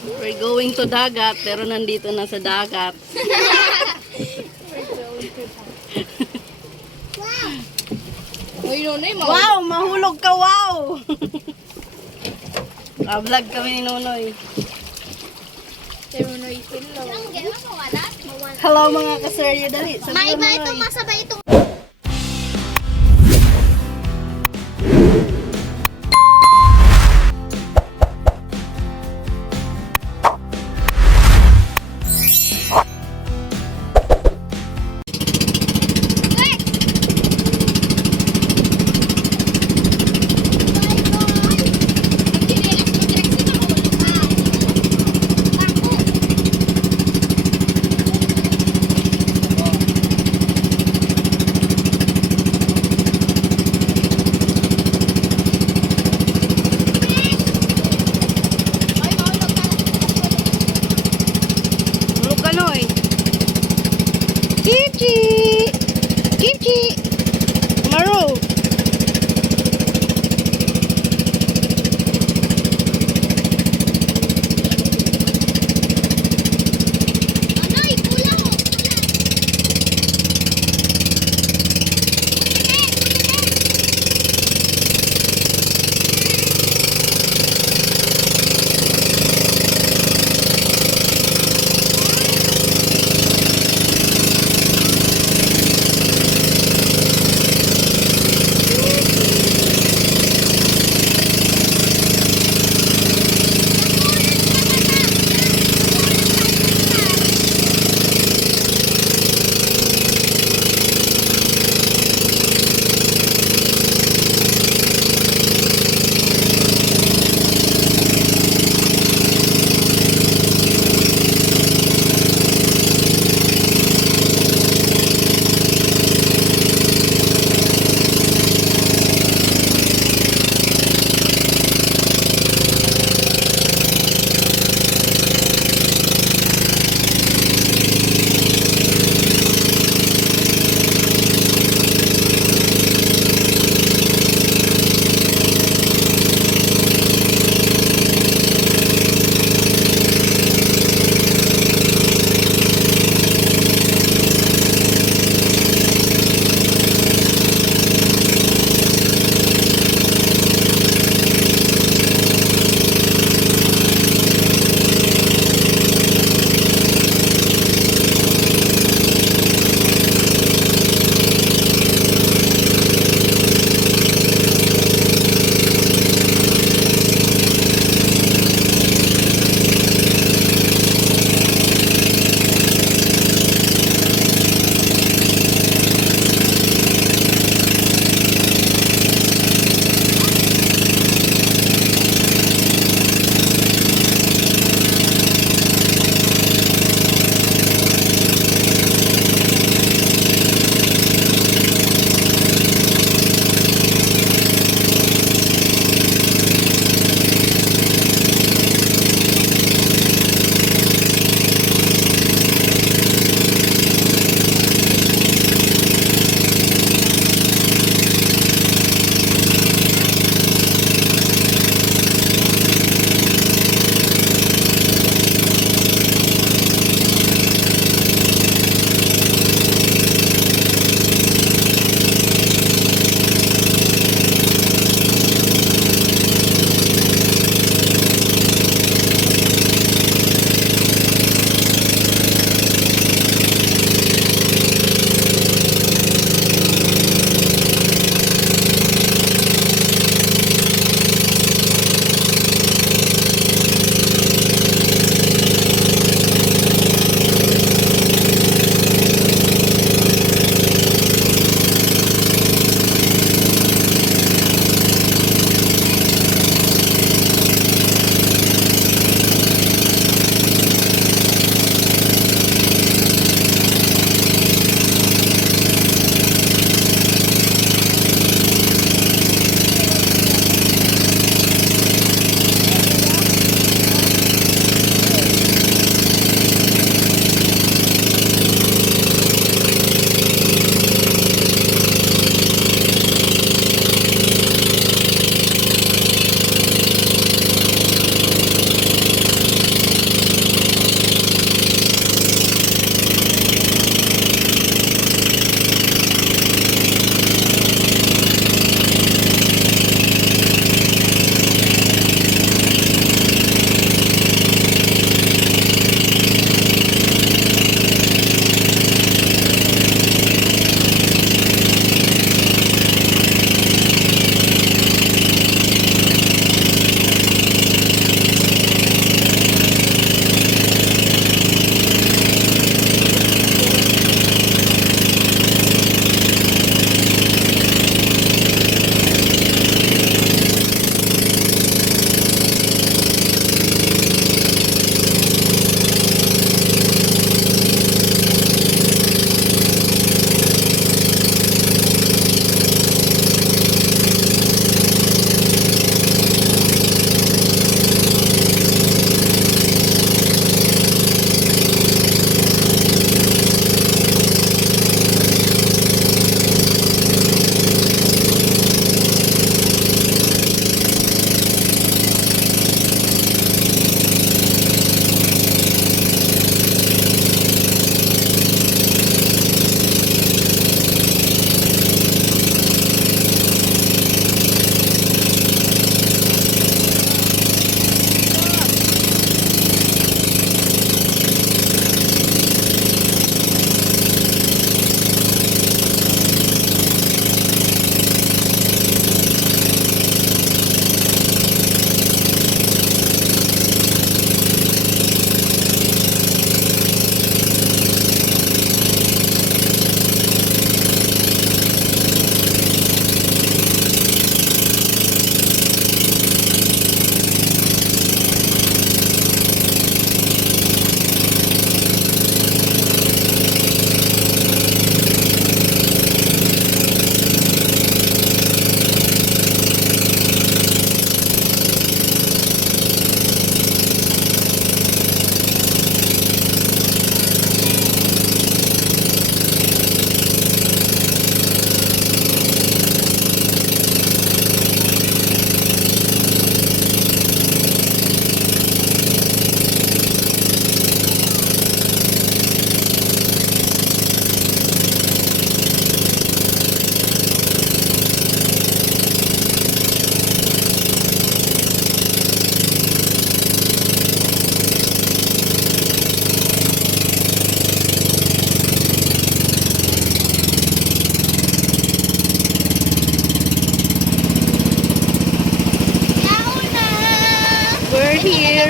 We're going to dagat, pero nandito na sa dagat. Uy, Nonoy, Wow! Mahulog ka, wow! Vlog kami ni Nonoy. Nonoy, hello. Hello mga kaseryo, dali. Sabihin mo, Maiba ito, Noy. masabay itong...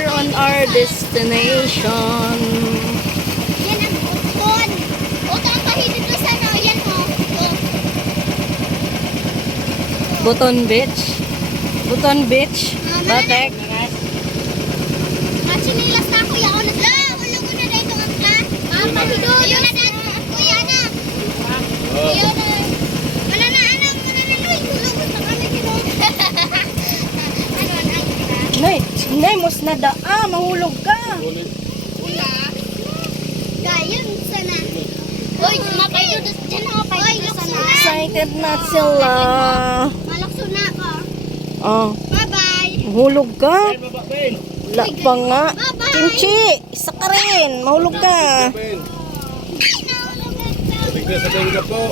here on our destination. Yan ang buton. Buton ang pahinit ko sa no. Yan o. Buton Beach. Buton Beach. Batek. Machinilas na ako. Yaon na sa. Ulog ko na na itong angkla. Pahidot. Yun na na. Kuya na. Yun na. Wala na. Anong. Wala na. Uy. Ulog ko sa kami. Ano ang angkla? Nay, mos na da. Mahulog ka. Wala. Gayon sana. Uy, mapahidot. Diyan ako pahidot sana. Excited na sila. Malakso na ako. Oh, Bye-bye. mahulog ka. Wala pa nga. Bye-bye. Kimchi, isa ka rin. Mahulog ka. Bigla sa bengga po.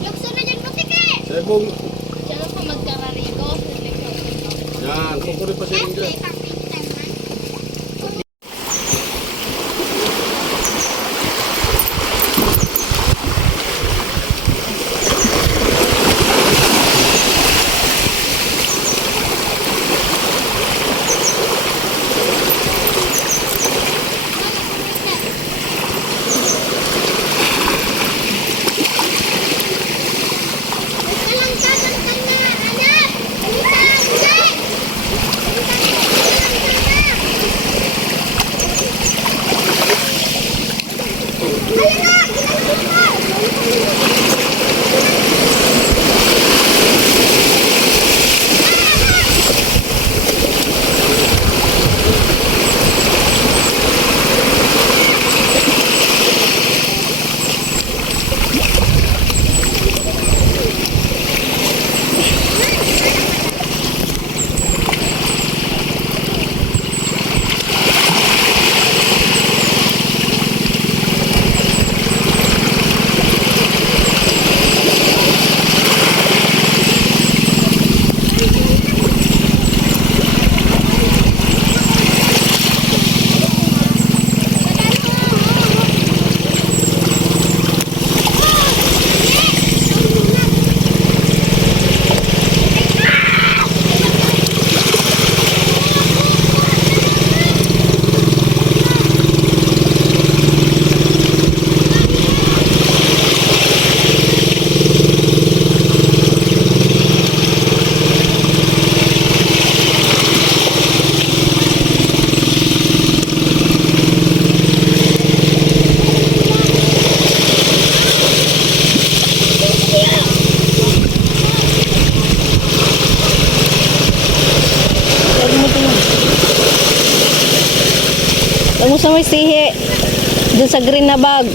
Lakso na dyan, butik eh. Sebong. Diyan ako magkararito. Yan, kukunin pa siya bengga. Ano sa may sihi? Doon sa green na bag.